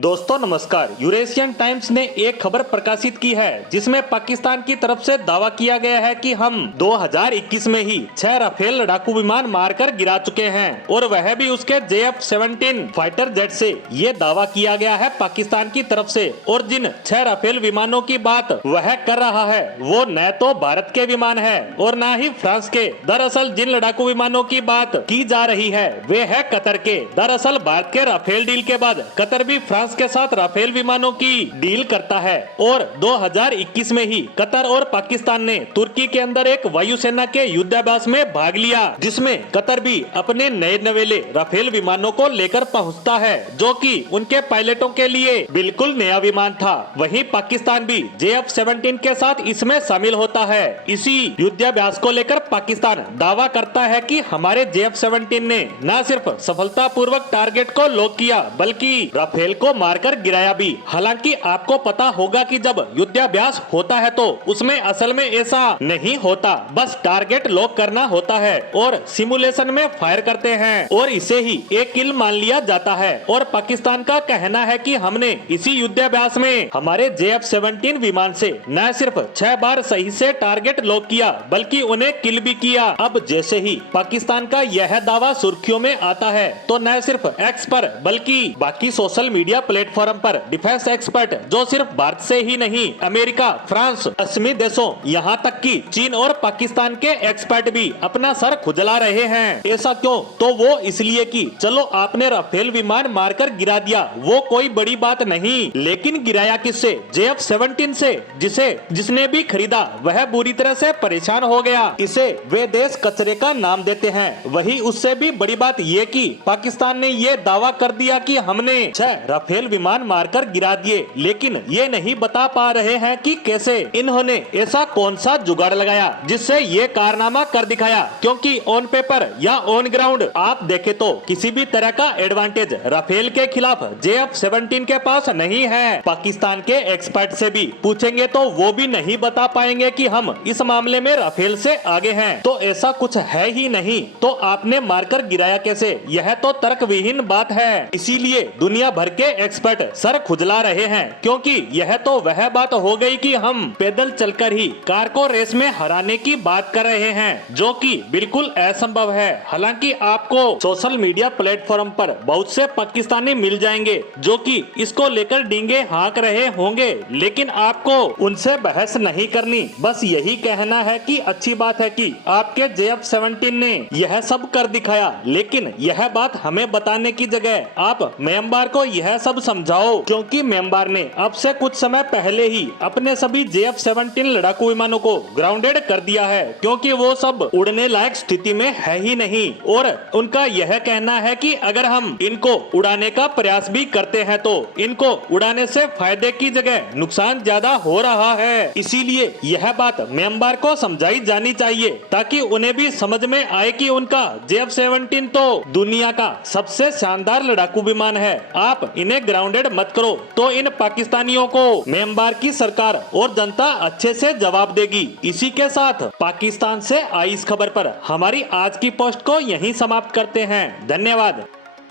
दोस्तों नमस्कार। Eurasian times ने एक खबर प्रकाशित की है जिसमें पाकिस्तान की तरफ से दावा किया गया है कि हम 2021 में ही 6 राफेल लड़ाकू विमान मारकर गिरा चुके हैं और वह भी उसके JF-17 फाइटर जेट से। ये दावा किया गया है पाकिस्तान की तरफ से। और जिन 6 राफेल विमानों की बात वह कर रहा है वो न तो भारत के विमान है और न ही फ्रांस के। दरअसल जिन लड़ाकू विमानों की बात की जा रही है वे है कतर के। दरअसल भारत के राफेल डील के बाद कतर भी फ्रांस के साथ राफेल विमानों की डील करता है और 2021 में ही कतर और पाकिस्तान ने तुर्की के अंदर एक वायुसेना के युद्धाभ्यास में भाग लिया जिसमें कतर भी अपने नए नवेले राफेल विमानों को लेकर पहुंचता है जो कि उनके पायलटों के लिए बिल्कुल नया विमान था। वहीं पाकिस्तान भी JF-17 के साथ इसमें शामिल होता है। इसी युद्धाभ्यास को लेकर पाकिस्तान दावा करता है कि हमारे JF-17 ने न सिर्फ सफलतापूर्वक टारगेट को लॉक किया बल्कि राफेल को मारकर गिराया भी। हालांकि आपको पता होगा कि जब युद्धाभ्यास होता है तो उसमें असल में ऐसा नहीं होता, बस टारगेट लॉक करना होता है और सिमुलेशन में फायर करते हैं और इसे ही एक किल मान लिया जाता है। और पाकिस्तान का कहना है कि हमने इसी युद्धाभ्यास में हमारे JF-17 विमान से न सिर्फ 6 बार सही से टारगेट लॉक किया बल्कि उन्हें किल भी किया। अब जैसे ही पाकिस्तान का यह दावा सुर्खियों में आता है तो न सिर्फ एक्स पर बल्कि बाकी सोशल मीडिया प्लेटफॉर्म पर डिफेंस एक्सपर्ट जो सिर्फ भारत से ही नहीं अमेरिका, फ्रांस, पश्चिमी देशों यहाँ तक कि चीन और पाकिस्तान के एक्सपर्ट भी अपना सर खुजला रहे हैं। ऐसा क्यों? तो वो इसलिए कि चलो आपने राफेल विमान मारकर गिरा दिया, वो कोई बड़ी बात नहीं, लेकिन गिराया किससे? JF-17 से, जिसने भी खरीदा वह बुरी तरह से परेशान हो गया। इसे वे देश कचरे का नाम देते हैं। वही उससे भी बड़ी बात ये कि पाकिस्तान ने ये दावा कर दिया कि हमने 6 राफेल विमान मारकर गिरा दिए, लेकिन ये नहीं बता पा रहे हैं कि कैसे। इन्होंने ऐसा कौन सा जुगाड़ लगाया जिससे ये कारनामा कर दिखाया, क्योंकि ऑन पेपर या ऑन ग्राउंड आप देखे तो किसी भी तरह का एडवांटेज राफेल के खिलाफ JF-17 के पास नहीं है। पाकिस्तान के एक्सपर्ट से भी पूछेंगे तो वो भी नहीं बता पाएंगे कि हम इस मामले में राफेल से आगे हैं। तो ऐसा कुछ है ही नहीं, तो आपने मारकर गिराया कैसे? यह तो तर्कविहीन बात है। इसीलिए दुनिया भर के एक्सपर्ट सर खुजला रहे हैं, क्योंकि यह तो वह बात हो गई कि हम पैदल चलकर ही कार को रेस में हराने की बात कर रहे हैं जो कि बिल्कुल असंभव है। हालांकि आपको सोशल मीडिया प्लेटफॉर्म पर बहुत से पाकिस्तानी मिल जाएंगे जो कि इसको लेकर डींगे हाँक रहे होंगे, लेकिन आपको उनसे बहस नहीं करनी। बस यही कहना है कि अच्छी बात है कि आपके JF-17 ने यह सब कर दिखाया, लेकिन यह बात हमें बताने की जगह आप म्यांमार को यह सब समझाओ, क्योंकि म्यांमार ने अब से कुछ समय पहले ही अपने सभी JF-17 लड़ाकू विमानों को ग्राउंडेड कर दिया है, क्योंकि वो सब उड़ने लायक स्थिति में है ही नहीं। और उनका यह कहना है कि अगर हम इनको उड़ाने का प्रयास भी करते हैं तो इनको उड़ाने से फायदे की जगह नुकसान ज्यादा हो रहा है। इसीलिए यह बात म्यांमार को समझाई जानी चाहिए ताकि उन्हें भी समझ में आए कि उनका JF-17 तो दुनिया का सबसे शानदार लड़ाकू विमान है। आप इन्हें ग्राउंडेड मत करो तो इन पाकिस्तानियों को म्यांमार की सरकार और जनता अच्छे से जवाब देगी। इसी के साथ पाकिस्तान से आई इस खबर पर हमारी आज की पोस्ट को यहीं समाप्त करते हैं। धन्यवाद।